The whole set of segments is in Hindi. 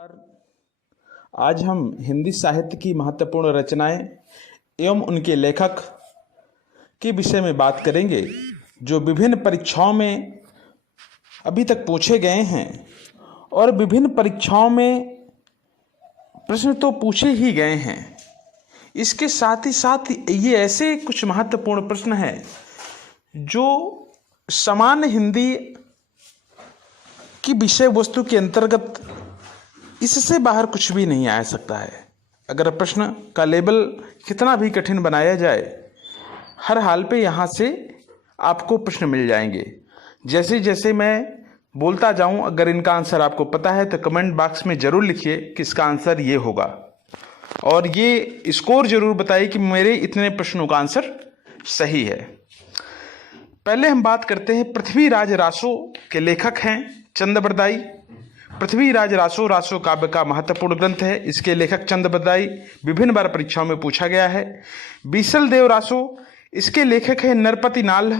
आज हम हिंदी साहित्य की महत्वपूर्ण रचनाएं एवं उनके लेखक के विषय में बात करेंगे जो विभिन्न परीक्षाओं में अभी तक पूछे गए हैं। और विभिन्न परीक्षाओं में प्रश्न तो पूछे ही गए हैं, इसके साथ ही ये ऐसे कुछ महत्वपूर्ण प्रश्न हैं जो सामान्य हिंदी की विषय वस्तु के अंतर्गत इससे बाहर कुछ भी नहीं आ सकता है। अगर प्रश्न का लेवल कितना भी कठिन बनाया जाए, हर हाल पे यहाँ से आपको प्रश्न मिल जाएंगे। जैसे जैसे मैं बोलता जाऊँ, अगर इनका आंसर आपको पता है तो कमेंट बॉक्स में ज़रूर लिखिए कि इसका आंसर ये होगा, और ये स्कोर ज़रूर बताइए कि मेरे इतने प्रश्नों का आंसर सही है। पहले हम बात करते हैं, पृथ्वीराज रासो के लेखक हैं चंद बरदाई। पृथ्वीराज रासो रासो काव्य का महत्वपूर्ण ग्रंथ है। इसके लेखक चंद बरदाई विभिन्न बार परीक्षाओं में पूछा गया है। बीसल देव रासो, इसके लेखक है नरपति नाल।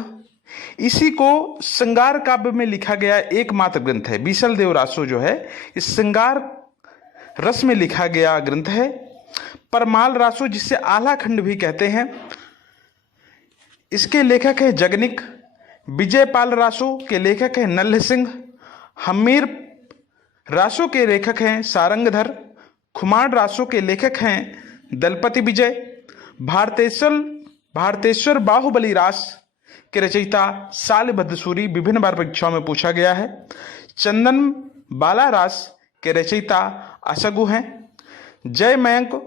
इसी को श्रृंगार काव्य में लिखा गया एकमात्र ग्रंथ है। बीसल देव रासो जो है इस श्रृंगार रस में लिखा गया ग्रंथ है। परमाल रासो, जिसे आला खंड भी कहते हैं, इसके लेखक है जगनिक। विजयपाल रासो के लेखक है नल्ह सिंह। हमीर रासो के लेखक हैं सारंगधर। खुमार रासो के लेखक हैं दलपति विजय। भारतेश्वर बाहुबली रास के रचयिता सालभद्र सूरी, विभिन्न बार परीक्षाओं में पूछा गया है। चंदन बाला रास के रचयिता असगु हैं। जय मयंक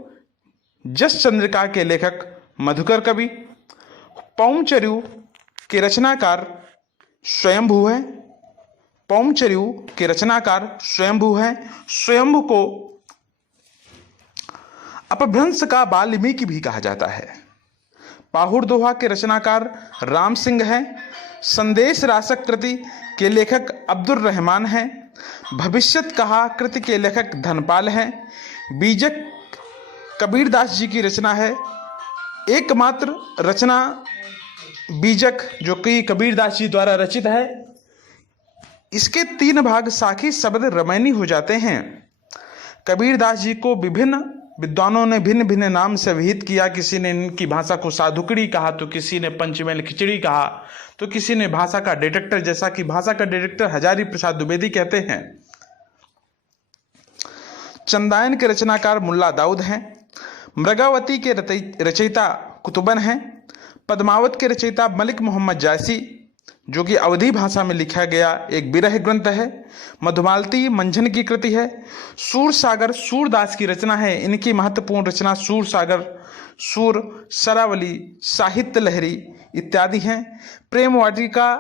जस चंद्रिका के लेखक मधुकर कवि। पौमचर्यु के रचनाकार स्वयंभू है। पौमचर्यु के रचनाकार स्वयंभू हैं। स्वयंभू को अपभ्रंश का वाल्मीकि भी कहा जाता है। पाहुड़ दोहा के रचनाकार राम सिंह हैं। संदेश रासक कृति के लेखक अब्दुल रहमान हैं। भविष्यत कहा कृति के लेखक धनपाल हैं। बीजक कबीरदास जी की रचना है। एकमात्र रचना बीजक जो कि कबीरदास जी द्वारा रचित है। इसके 3 भाग साखी शब्द रमैनी हो जाते हैं। कबीरदास जी को विभिन्न विद्वानों ने भिन्न भिन्न नाम से अभिहित किया। किसी ने इनकी भाषा को साधुकड़ी कहा, तो किसी ने पंचमेल खिचड़ी कहा, तो किसी ने भाषा का डिटेक्टर, जैसा कि भाषा का डिटेक्टर हजारी प्रसाद द्विवेदी कहते हैं। चंदायन के रचनाकार मुल्ला दाऊद हैं। मृगावती के रचयिता कुतुबन हैं। पद्मावत के रचयिता मलिक मोहम्मद जायसी, जो कि अवधी भाषा में लिखा गया एक विरह ग्रंथ है। मधुमालती मंझन की कृति है। सूरसागर सूरदास की रचना है। इनकी महत्वपूर्ण रचना सूरसागर, सूर, सरावली, साहित्य लहरी इत्यादि हैं। प्रेम वाटिका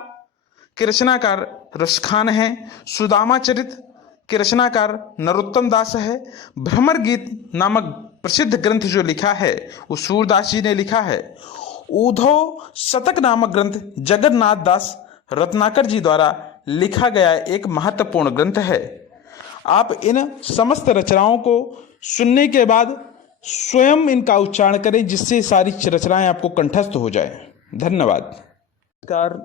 के रचनाकार रसखान हैं। सुदामा चरित के रचनाकार नरोत्तम दास है। भ्रमर गीत नामक प्रसिद्ध ग्रंथ जो लिखा है वो सूरदास जी ने लिखा है। उधो शतक नामक ग्रंथ जगन्नाथ दास रत्नाकर जी द्वारा लिखा गया एक महत्वपूर्ण ग्रंथ है। आप इन समस्त रचनाओं को सुनने के बाद स्वयं इनका उच्चारण करें, जिससे सारी रचनाएं आपको कंठस्थ हो जाए। धन्यवाद। नमस्कार।